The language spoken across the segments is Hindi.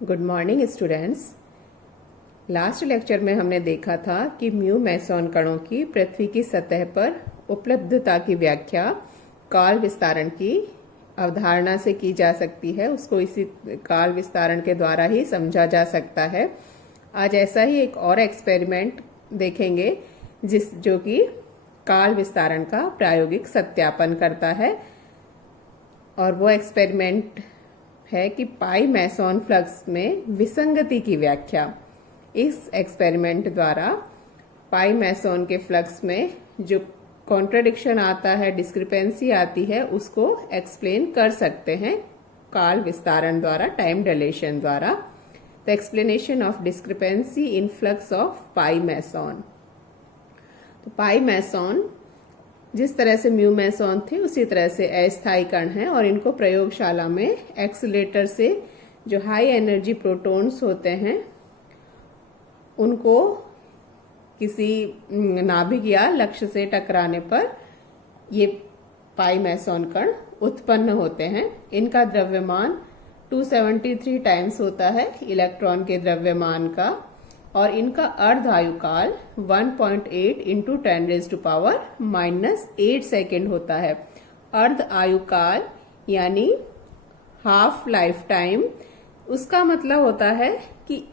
Good morning students. Last lecture में हमने देखा था कि म्यू मेसॉन कणों की पृथ्वी की सतह पर उपलब्धता की व्याख्या काल विस्तारण की अवधारणा से की जा सकती है। उसको इसी काल विस्तारण के द्वारा ही समझा जा सकता है। आज ऐसा ही एक और एक्सपेरिमेंट देखेंगे जो कि काल विस्तारण का प्रायोगिक सत्यापन करता है, और वो एक्सपेरिमेंट है कि पाई मेसॉन फ्लक्स में विसंगति की व्याख्या। इस एक्सपेरिमेंट द्वारा पाई मेसॉन के फ्लक्स में जो कॉन्ट्रडिक्शन आता है, डिस्क्रिपेंसी आती है, उसको एक्सप्लेन कर सकते हैं काल विस्तारण द्वारा, टाइम डिलेशन द्वारा। The explanation of discrepancy in flux of pi meson. तो पाई मेसॉन जिस तरह से म्यू मेसॉन थे उसी तरह से अस्थायी कण हैं, और इनको प्रयोगशाला में एक्सीलेटर से जो हाई एनर्जी प्रोटॉन्स होते हैं उनको किसी नाभिक या लक्ष्य से टकराने पर ये पाई मेसॉन कण उत्पन्न होते हैं। इनका द्रव्यमान 273 टाइम्स होता है इलेक्ट्रॉन के द्रव्यमान का, और इनका अर्ध आयुकाल 1.8 इंटू 10⁻⁻8 सेकेंड होता है। अर्ध आयुकाल यानी हाफ लाइफ टाइम। उसका मतलब होता है कि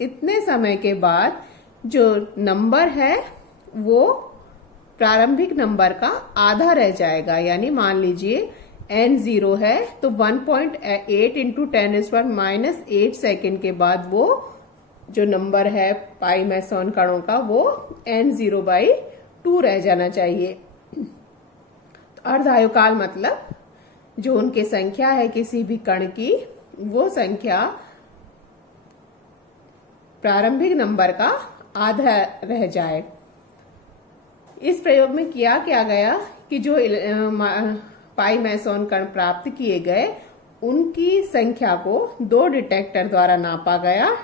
इतने समय के बाद जो नंबर है वो प्रारंभिक नंबर का आधा रह जाएगा। यानी मान लीजिए n0 है तो 1.8 इंटू 10⁻⁻8 सेकेंड के बाद वो जो नंबर है पाई मेसॉन कणों का वो n0/2 रह जाना चाहिए। तो अर्ध आयुकाल मतलब जो उनकी संख्या है किसी भी कण की, वो संख्या प्रारंभिक नंबर का आधा रह जाए। इस प्रयोग में क्या गया कि जो पाई मेसॉन कण प्राप्त किए गए उनकी संख्या को दो डिटेक्टर द्वारा नापा गया,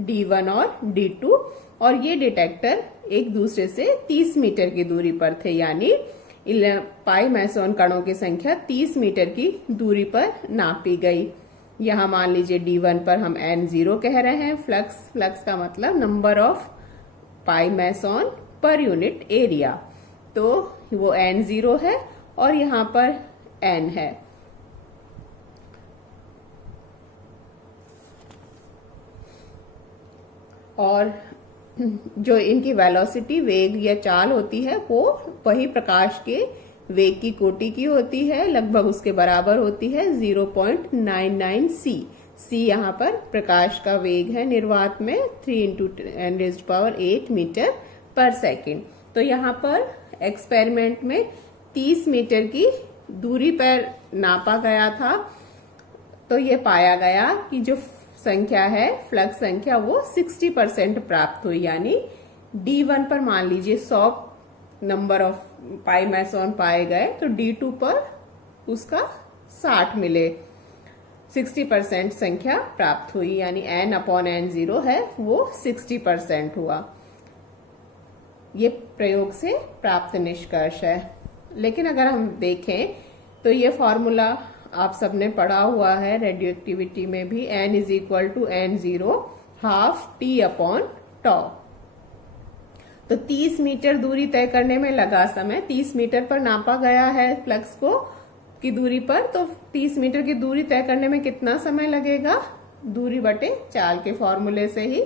D1 और D2, और ये डिटेक्टर एक दूसरे से 30 मीटर की दूरी पर थे। यानी पाई मेसॉन कणों की संख्या 30 मीटर की दूरी पर नापी गई। यहाँ मान लीजिए D1 पर हम n0 कह रहे हैं। फ्लक्स का मतलब number of pi meson per unit area, तो वो n0 है और यहाँ पर n है। और जो इनकी वेलोसिटी, वेग या चाल होती है, वो वही प्रकाश के वेग की कोटि की होती है, लगभग उसके बराबर होती है 0.99 c। यहाँ पर प्रकाश का वेग है निर्वात में 3 × 10⁸ मीटर पर सेकेंड। तो यहाँ पर एक्सपेरिमेंट में 30 मीटर की दूरी पर नापा गया था, तो ये पाया गया कि जो संख्या है, फ्लक्स संख्या, वो 60% प्राप्त हुई। यानी D1 पर मान लीजिए 100 नंबर ऑफ पाई मेसॉन पाए गए, तो D2 पर उसका 60 मिले, 60% संख्या प्राप्त हुई। यानी n/n0 है वो 60% हुआ। ये प्रयोग से प्राप्त निष्कर्ष है। लेकिन अगर हम देखें तो ये फॉर्मूला आप सबने पढ़ा हुआ है रेडियो एक्टिविटी में भी, n = n0 ½ T/τ। तो 30 मीटर दूरी तय करने में लगा समय, 30 मीटर पर नापा गया है फ्लक्स को की दूरी पर, तो 30 मीटर की दूरी तय करने में कितना समय लगेगा? दूरी बटे चाल के फॉर्मूले से ही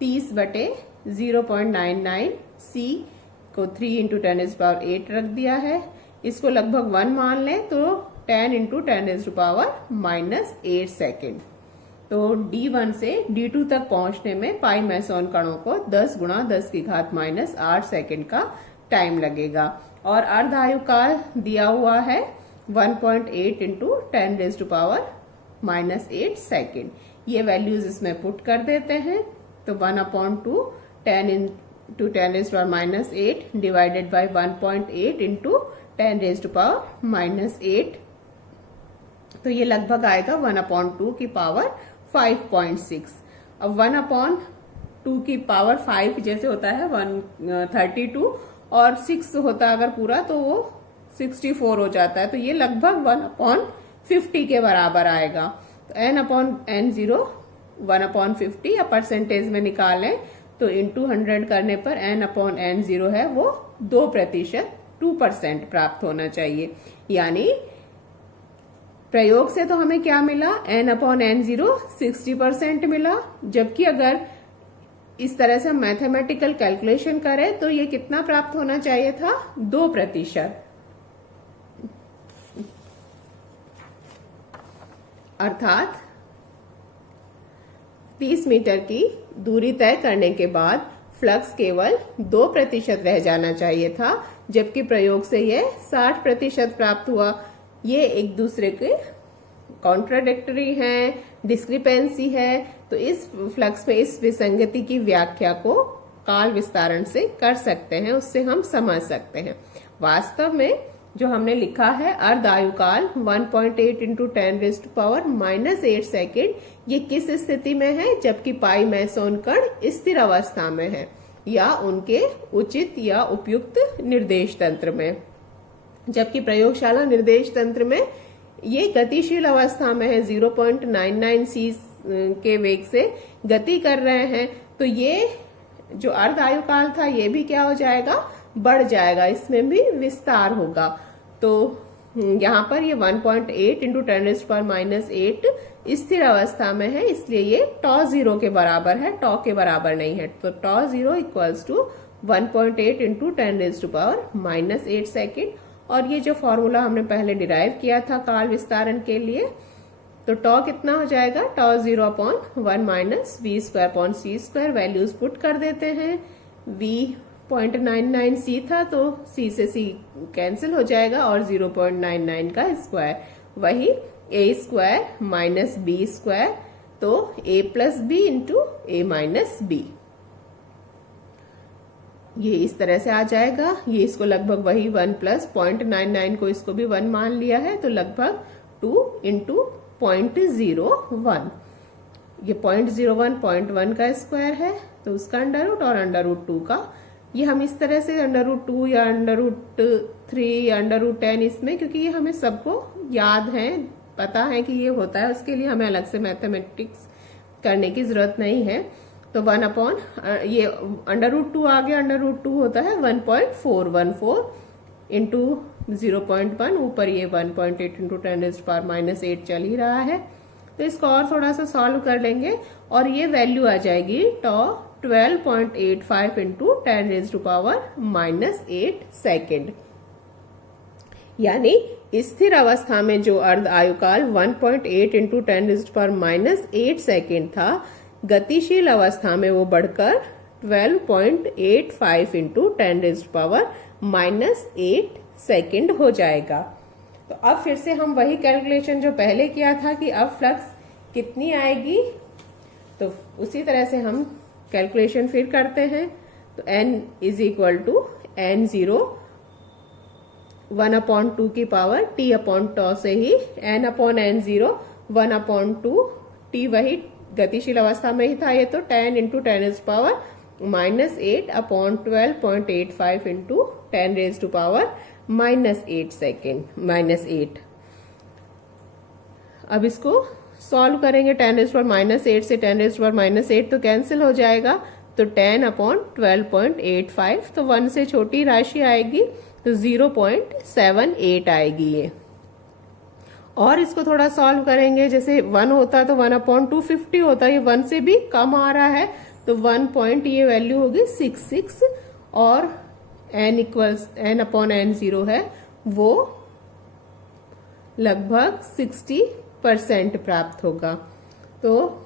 30/0.99 c को 3 × 10⁸ रख दिया है। इसको लगभग 1 मान लें तो 10 × 10⁻⁻8 सेकेंड। तो D1 से D2 तक पहुंचने में पाई मेसॉन कणों को 10 × 10⁻⁸ सेकेंड का टाइम लगेगा। और अर्ध आयुकाल दिया हुआ है 1.8 × 10⁻⁻8 सेकेंड। ये वैल्यूज इसमें पुट कर देते हैं, तो 1/2 10 × 10⁻⁸ डिवाइडेड बाय 1.8 × 10⁻�8, तो ये लगभग आएगा 1/2 की पावर 5.6। अब 1/2 की पावर 5 जैसे होता है 132, और 6 होता अगर पूरा तो वो 64 हो जाता है, तो ये लगभग 1/50 के बराबर आएगा। तो n/n0 1/50 या परसेंटेज में निकालें तो इंटू 100 करने पर n/n0 है वो 2%, 2% प्राप्त होना चाहिए। यानी प्रयोग से तो हमें क्या मिला, n/n0 60% मिला, जबकि अगर इस तरह से हम मैथमेटिकल कैलकुलेशन करें तो ये कितना प्राप्त होना चाहिए था, 2%। अर्थात 30 मीटर की दूरी तय करने के बाद फ्लक्स केवल 2% रह जाना चाहिए था, जबकि प्रयोग से ये 60% प्राप्त हुआ। ये एक दूसरे के कॉन्ट्राडिक्टरी है, डिस्क्रिपेंसी है। तो इस फ्लक्स में इस विसंगति की व्याख्या को काल विस्तारण से कर सकते हैं, उससे हम समझ सकते हैं। वास्तव में जो हमने लिखा है अर्ध आयुकाल 1.8 इंटू 10⁻⁻8 सेकेंड, ये किस स्थिति में है, जबकि पाई मैसोन कण स्थिर अवस्था में है या उनके उचित या उपयुक्त निर्देश तंत्र में, जबकि प्रयोगशाला निर्देश तंत्र में ये गतिशील अवस्था में है, 0.99 c के वेग से गति कर रहे हैं। तो ये जो अर्ध आयुकाल था ये भी क्या हो जाएगा, बढ़ जाएगा, इसमें भी विस्तार होगा। तो यहाँ पर ये 1.8 इंटू 10⁻⁻8 स्थिर अवस्था में है, इसलिए ये τ0 के बराबर है, τ के बराबर नहीं है। तो τ0 इक्वल्स टू 1.8 इंटू 10⁻⁻8 सेकेंड। और ये जो फॉर्मूला हमने पहले डिराइव किया था काल विस्तारण के लिए, तो τ कितना हो जाएगा, τ0/1 -v²/c²। वैल्यूज पुट कर देते हैं। v 0.99 c था तो c से c कैंसिल हो जाएगा और 0.99 का स्क्वायर, वही a² माइनस b², तो a plus b into a minus b. ये इस तरह से आ जाएगा। ये इसको लगभग वही 1 प्लस 0.99 को इसको भी 1 मान लिया है, तो लगभग 2 इंटू 0.01। ये 0.01 0.1 का स्क्वायर है, तो उसका अंडर रूट और अंडर रूट 2 का। ये हम इस तरह से अंडर रूट 2 या अंडर रूट 3 या अंडर रूट 10 इसमें, क्योंकि ये हमें सबको याद है, पता है कि ये होता है, उसके लिए हमें अलग से मैथमेटिक्स करने की जरूरत नहीं है। तो 1 ये अंडर रूट 2 आ गया, अंडर रूट 2 होता है 1.414 इंटू 0.1, ऊपर ये 1.8 इंटू 10⁻⁻8 चल ही रहा है। तो इसको और थोड़ा सा सॉल्व कर लेंगे और ये वैल्यू आ जाएगी τ 12.85 इंटू 10⁻⁻8 सेकेंड। यानी स्थिर अवस्था में जो अर्ध आयुकाल 1.8 इंटू 10⁻⁸ सेकेंड था, गतिशील अवस्था में वो बढ़कर 12.85 इंटू 10⁻⁻8 सेकेंड हो जाएगा। तो अब फिर से हम वही कैलकुलेशन जो पहले किया था कि अब फ्लक्स कितनी आएगी, तो उसी तरह से हम कैलकुलेशन फिर करते हैं। तो n is equal to n0 1/2 की पावर t/τ से ही n/n0 1/2 t, वही गतिशील अवस्था में ही था ये, तो 10 इंटू 10⁻⁻8 अपॉन 12.85 इंटू 10⁻⁻8 सेकेंड -8। अब इसको सॉल्व करेंगे, 10⁻⁻8 से 10⁻⁻8 तो कैंसिल हो जाएगा, तो 10/12.85, तो 1 से छोटी राशि आएगी, तो 0.78 आएगी ये। और इसको थोड़ा सॉल्व करेंगे, जैसे 1 होता तो 1/250 होता, ये 1 से भी कम आ रहा है, तो 1 पॉइंट ये वैल्यू होगी 66, और n/n0 है वो लगभग 60% प्राप्त होगा। तो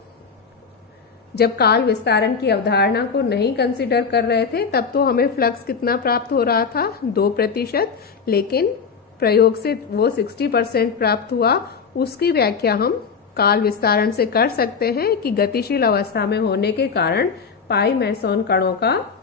जब काल विस्तारण की अवधारणा को नहीं कंसिडर कर रहे थे तब तो हमें फ्लक्स कितना प्राप्त हो रहा था, 2%, लेकिन प्रयोग से वो 60% प्राप्त हुआ। उसकी व्याख्या हम काल विस्तारण से कर सकते हैं कि गतिशील अवस्था में होने के कारण पाई मैसोन कणों का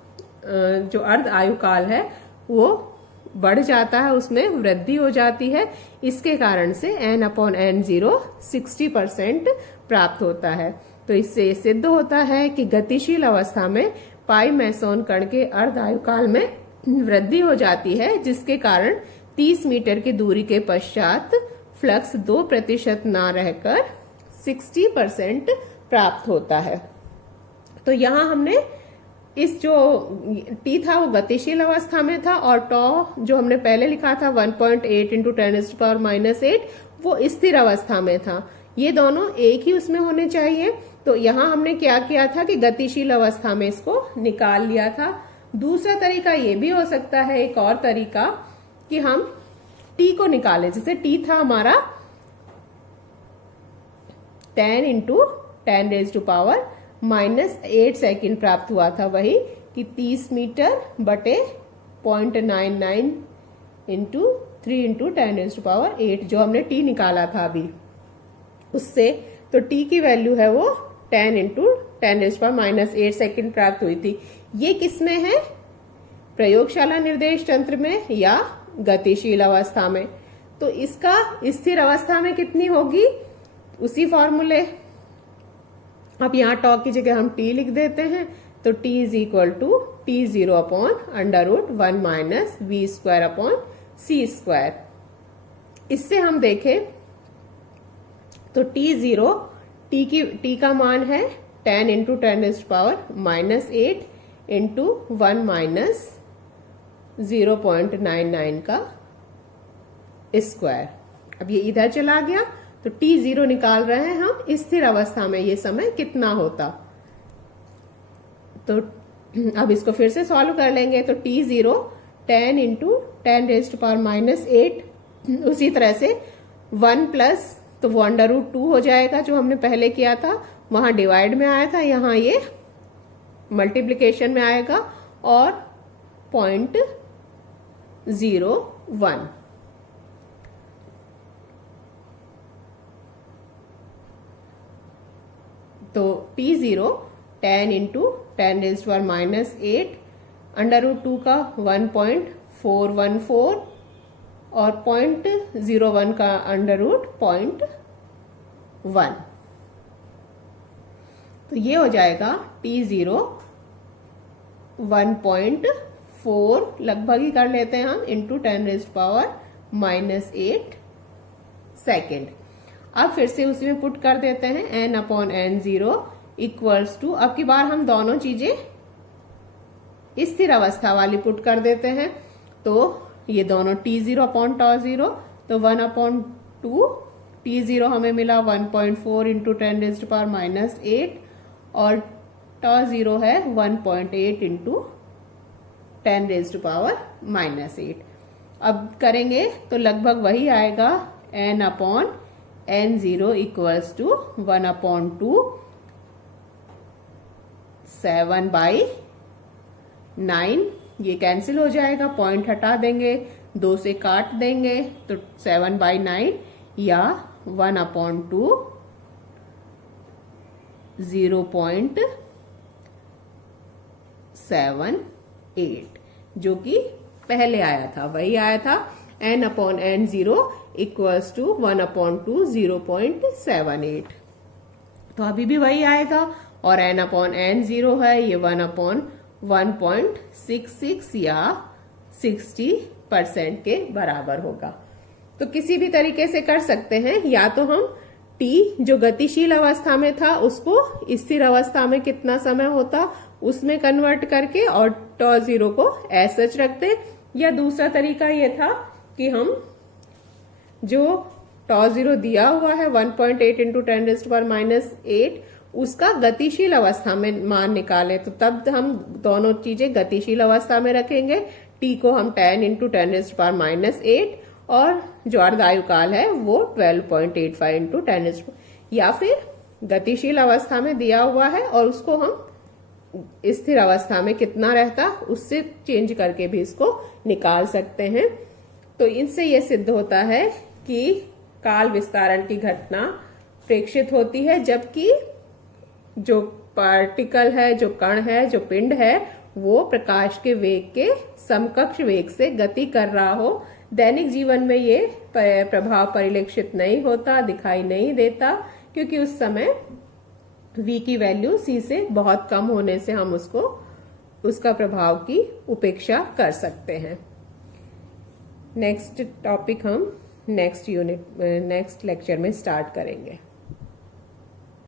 जो अर्ध आयुकाल है वो बढ़ जाता है, उसमें वृद्धि हो जाती है। इसके कारण से n/n0 60% प्राप्त होता है। तो इससे सिद्ध होता है कि गतिशील अवस्था में पाई मैसोन कण के अर्ध आयुकाल में वृद्धि हो जाती है, जिसके कारण 30 मीटर की दूरी के पश्चात फ्लक्स 2% ना रहकर 60% प्राप्त होता है। तो यहां हमने इस जो t था वो गतिशील अवस्था में था और टॉ जो हमने पहले लिखा था 1.8 इंटू 10⁻⁻8 वो स्थिर अवस्था में था। ये दोनों एक ही उसमें होने चाहिए। तो यहां हमने क्या किया था कि गतिशील अवस्था में इसको निकाल लिया था। दूसरा तरीका ये भी हो सकता है, एक और तरीका, कि हम t को निकालें। जैसे t था हमारा 10 इंटू 10⁻⁻8 सेकेंड प्राप्त हुआ था, वही कि 30 मीटर बटे 0.99 इंटू 3 इंटू 10⁻8 जो हमने t निकाला था अभी उससे। तो t की वैल्यू है वो 10 इंटू 10⁻⁻8 सेकेंड प्राप्त हुई थी। ये किसमें है? प्रयोगशाला निर्देश तंत्र में या गतिशील अवस्था में। तो इसका स्थिर अवस्था में कितनी होगी? उसी फॉर्मूले। अब यहाँ टॉ की जगह हम t लिख देते हैं। तो t is equal to T0 upon √1 minus v² upon c²। इससे हम देखें तो T0 t का मान है 10 इंटू 10⁻⁻8 इंटू 1 माइनस 0.99 का स्क्वायर। अब ये इधर चला गया तो T0 निकाल रहे हैं हम स्थिर अवस्था में, ये समय कितना होता। तो अब इसको फिर से सॉल्व कर लेंगे। तो T0 10 इंटू 10⁻⁻8 उसी तरह से 1 प्लस तो वो √2 हो जाएगा जो हमने पहले किया था, वहां डिवाइड में आया था, यहाँ ये मल्टीप्लिकेशन में आएगा और 0.01। तो T0 10 इंटू 10⁻⁻8 √2 का 1.414 और 0.01 का √0.1। तो ये हो जाएगा T0 1.4 लगभग ही कर लेते हैं हम इंटू 10⁻⁻8 सेकेंड। अब फिर से उसी में पुट कर देते हैं n upon n0 equals to, अब की बार हम दोनों चीजें स्थिर अवस्था वाली पुट कर देते हैं। तो ये दोनों T0 अपॉन τ0 तो 1/2 T0 हमें मिला 1.4 इंटू 10⁻⁻8 और τ0 है 1.8 इंटू 10⁻⁻8। अब करेंगे तो लगभग वही आएगा n upon n0 equals to 1/2 7/9। ये कैंसिल हो जाएगा, पॉइंट हटा देंगे, 2 से काट देंगे तो 7/9 या 1/2 0.78 जो कि पहले आया था, वही आया था n upon n0 equals to 1/2 0.78। तो अभी भी वही आएगा और n अपॉन n0 है ये 1/1.66 या 60% के बराबर होगा। तो किसी भी तरीके से कर सकते हैं, या तो हम t जो गतिशील अवस्था में था उसको स्थिर अवस्था में कितना समय होता उसमें कन्वर्ट करके और τ0 को ऐसा रखते, या दूसरा तरीका ये था कि हम जो τ0 दिया हुआ है 1.8 इंटू 10⁻⁻8 उसका गतिशील अवस्था में मान निकाले। तो तब हम दोनों चीजें गतिशील अवस्था में रखेंगे, t को हम 10 इंटू 10⁻⁸ और जो अर्धायु काल है वो 12.85 इंटू 10, या फिर गतिशील अवस्था में दिया हुआ है और उसको हम स्थिर अवस्था में कितना रहता उससे चेंज करके भी इसको निकाल सकते हैं। तो इनसे ये सिद्ध होता है कि काल विस्तारण की घटना प्रेक्षित होती है जबकि जो पार्टिकल है, जो कण है, जो पिंड है वो प्रकाश के वेग के समकक्ष वेग से गति कर रहा हो। दैनिक जीवन में ये प्रभाव परिलक्षित नहीं होता, दिखाई नहीं देता, क्योंकि उस समय v की वैल्यू c से बहुत कम होने से हम उसका प्रभाव की उपेक्षा कर सकते हैं। नेक्स्ट टॉपिक हम नेक्स्ट लेक्चर में स्टार्ट करेंगे।